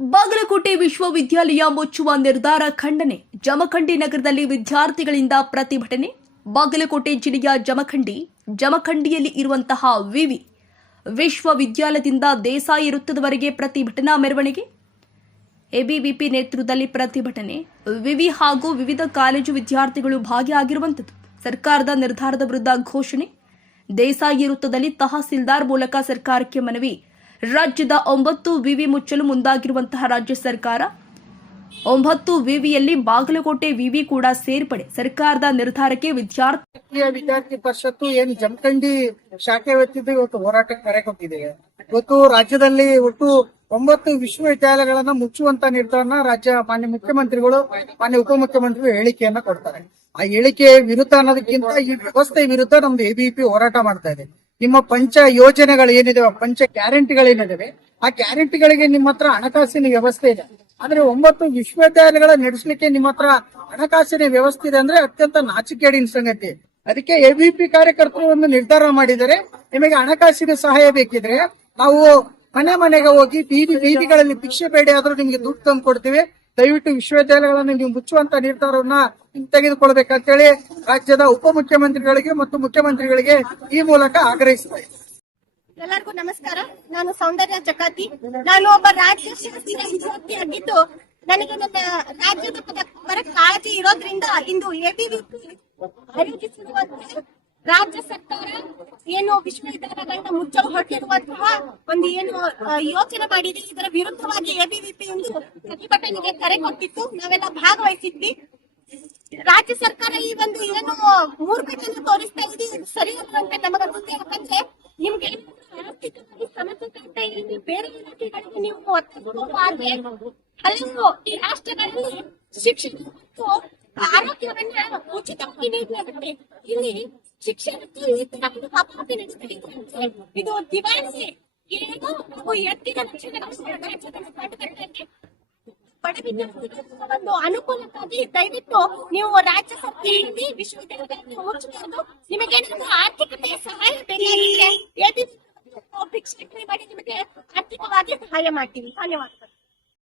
ಬಾಗಲಕೋಟೆ ವಿಶ್ವವಿದ್ಯಾಲಯ ಮುಚ್ಚುವ ನಿರ್ಧಾರ ಖಂಡನೆ. ಜಮಖಂಡಿ ನಗರದಲ್ಲಿ ವಿದ್ಯಾರ್ಥಿಗಳಿಂದ ಪ್ರತಿಭಟನೆ. ಬಾಗಲಕೋಟೆ ಜಿಲ್ಲೆಯ ಜಮಖಂಡಿ, ಜಮಖಂಡಿಯಲ್ಲಿ ಇರುವಂತಹ ವಿವಿ ವಿಶ್ವವಿದ್ಯಾಲಯದಿಂದ ದೇಸಾಯಿ ವೃತ್ತದವರೆಗೆ ಪ್ರತಿಭಟನಾ ಮೆರವಣಿಗೆ. ಎಬಿವಿಪಿ ನೇತೃತ್ವದಲ್ಲಿ ಪ್ರತಿಭಟನೆ. ವಿವಿ ಹಾಗೂ ವಿವಿಧ ಕಾಲೇಜು ವಿದ್ಯಾರ್ಥಿಗಳು ಭಾಗಿಯಾಗಿರುವಂಥದ್ದು. ಸರ್ಕಾರದ ನಿರ್ಧಾರದ ವಿರುದ್ಧ ಘೋಷಣೆ. ದೇಸಾಯಿ ವೃತ್ತದಲ್ಲಿ ತಹಸೀಲ್ದಾರ್ ಮೂಲಕ ಸರ್ಕಾರಕ್ಕೆ ಮನವಿ. ರಾಜ್ಯದ ಒಂಬತ್ತು ವಿವಿ ಮುಚ್ಚಲು ಮುಂದಾಗಿರುವಂತಹ ರಾಜ್ಯ ಸರ್ಕಾರ. ಒಂಬತ್ತು ವಿವಿಯಲ್ಲಿ ಬಾಗಲಕೋಟೆ ವಿವಿ ಕೂಡ ಸೇರ್ಪಡೆ. ಸರ್ಕಾರದ ನಿರ್ಧಾರಕ್ಕೆ ವಿದ್ಯಾರ್ಥಿ ವಿದ್ಯಾರ್ಥಿ ಪರಿಷತ್ತು ಏನ್ ಜಮಖಂಡಿ ಶಾಖೆ ವ್ಯಕ್ತಿದ್ದು ಇವತ್ತು ಹೋರಾಟಕ್ಕೆ ಕರೆ ಕೊಟ್ಟಿದೆ ಇವತ್ತು ರಾಜ್ಯದಲ್ಲಿ ಒಟ್ಟು ಒಂಬತ್ತು ವಿಶ್ವವಿದ್ಯಾಲಯಗಳನ್ನ ಮುಚ್ಚುವಂತ ನಿರ್ಧಾರನ ರಾಜ್ಯ ಮಾನ್ಯ ಮುಖ್ಯಮಂತ್ರಿಗಳು, ಮಾನ್ಯ ಉಪಮುಖ್ಯಮಂತ್ರಿಗಳು ಹೇಳಿಕೆಯನ್ನ ಕೊಡ್ತಾರೆ. ಆ ಹೇಳಿಕೆ ವಿರುದ್ಧ ಅನ್ನೋದಕ್ಕಿಂತ ಈ ವ್ಯವಸ್ಥೆ ವಿರುದ್ಧ ನಮ್ದು ಎಬಿಪಿ ಹೋರಾಟ ಮಾಡ್ತಾ ಇದೆ. ನಿಮ್ಮ ಪಂಚ ಯೋಜನೆಗಳು ಏನಿದಾವೆ ಪಂಚ ಗ್ಯಾರಂಟಿಗಳೇನಿದಾವೆ, ಆ ಗ್ಯಾರಂಟಿಗಳಿಗೆ ನಿಮ್ಮ ಹತ್ರ ಹಣಕಾಸಿನ ವ್ಯವಸ್ಥೆ ಇದೆ. ಆದ್ರೆ ಒಂಬತ್ತು ವಿಶ್ವವಿದ್ಯಾಲಯಗಳ ನಡೆಸಲಿಕ್ಕೆ ನಿಮ್ಮ ಹತ್ರ ಹಣಕಾಸಿನ ವ್ಯವಸ್ಥೆ ಇದೆ ಅಂದ್ರೆ ಅತ್ಯಂತ ನಾಚಿಕೇಡಿನ ಸಂಗತಿ. ಅದಕ್ಕೆ ಎಬಿಪಿ ಕಾರ್ಯಕರ್ತರು ಒಂದು ನಿರ್ಧಾರ ಮಾಡಿದರೆ, ನಿಮಗೆ ಹಣಕಾಸಿನ ಸಹಾಯ ಬೇಕಿದ್ರೆ ನಾವು ಮನೆ ಮನೆಗೆ ಹೋಗಿ ಬೀದಿ ಬೀದಿಗಳಲ್ಲಿ ಭಿಕ್ಷೆ ಬೇಡಿ ಆದ್ರೂ ನಿಮ್ಗೆ ದುಡ್ಡು ತಂದು ಕೊಡ್ತೀವಿ ದಯವಿಟ್ಟು ವಿಶ್ವವಿದ್ಯಾಲಯಗಳನ್ನು ನೀವು ಮುಚ್ಚುವಂತ ನಿರ್ಧಾರವನ್ನ ತೆಗೆದುಕೊಳ್ಬೇಕಂತೇಳಿ ರಾಜ್ಯದ ಉಪಮುಖ್ಯಮಂತ್ರಿಗಳಿಗೆ ಮತ್ತು ಮುಖ್ಯಮಂತ್ರಿಗಳಿಗೆ ಈ ಮೂಲಕ ಆಗ್ರಹಿಸುತ್ತೆ ಇದ್ದೀನಿ. ಎಲ್ಲರಿಗೂ ನಮಸ್ಕಾರ ನಾನು ಸೌಂದರ್ಯ ಚಕಾತಿ ನಾನು ಒಬ್ಬ ರಾಜ್ಯ ಆಗಿದ್ದು, ನನಗೆ ನನ್ನ ರಾಜ್ಯದ ಪರ ಕಾಳಜಿ ಇರೋದ್ರಿಂದ ಇಂದು ಎಬಿವಿಪಿ ಆಯೋಜಿಸಿರುವಂತಹ ರಾಜ್ಯ ಸರ್ಕಾರ ಏನು ವಿಶ್ವವಿದ್ಯಾಲಯಗಳನ್ನ ಮುಚ್ಚಲು ಹೊರಟಿರುವಂತಹ ಒಂದು ಏನು ಯೋಚನೆ ಮಾಡಿದೆ, ಇದರ ವಿರುದ್ಧವಾಗಿ ಎಬಿವಿಪಿ ಒಂದು ಪ್ರತಿಭಟನೆಗೆ ಕರೆ ಕೊಟ್ಟಿತ್ತು. ನಾವೆಲ್ಲ ಭಾಗವಹಿಸಿದ್ವಿ. ರಾಜ್ಯ ಸರ್ಕಾರ ಈ ಒಂದು ಏನು ಮೂರ್ಖತನ ತೋರಿಸ್ತಾ ಇದೆ. ಸರಿ ಅನ್ನುವಂತೆ ನಮಗೆ ಗೊತ್ತೇ ಯಾಕಂದ್ರೆ ನಿಮ್ಗೆ ಆರ್ಥಿಕವಾಗಿ ಸಮಸ್ಯೆ ಇಲ್ಲಿ ಬೇರೆ ಇಲಾಖೆಗಳಿಗೆ ನೀವು ಹಲವು ಈ ರಾಷ್ಟ್ರಗಳಲ್ಲಿ ಶಿಕ್ಷಣ ಮತ್ತು ಆರೋಗ್ಯವನ್ನ ಉಚಿತವಾಗಿ ನೀಡಲಾಗುತ್ತೆ. ಇಲ್ಲಿ ಶಿಕ್ಷಣಕ್ಕೆ ನಮ್ದು ಅಪಾತಿ ನಡೀತಾ ಇದೆ ಇದು ದಿವಾಳಿ ಏನು ನಾವು ಎತ್ತಿದ ಒಂದು ಅನುಕೂಲಕ್ಕಾಗಿ ದಯವಿಟ್ಟು ನೀವು ರಾಜ್ಯ ಸರ್ಕಾರದಲ್ಲಿ ವಿಶ್ವವಿದ್ಯಾಲಯಗಳನ್ನು ನಿಮಗೇನಾದ್ರೂ ಆರ್ಥಿಕತೆ ಸಹಾಯ ಬೇಕಾಗಿದ್ರೆ ಎಬಿಸಿ ಭಿಕ್ಷೆ ಮಾಡಿ ನಿಮಗೆ ಆರ್ಥಿಕವಾಗಿ ಸಹಾಯ ಮಾಡ್ತೀವಿ ಧನ್ಯವಾದಗಳು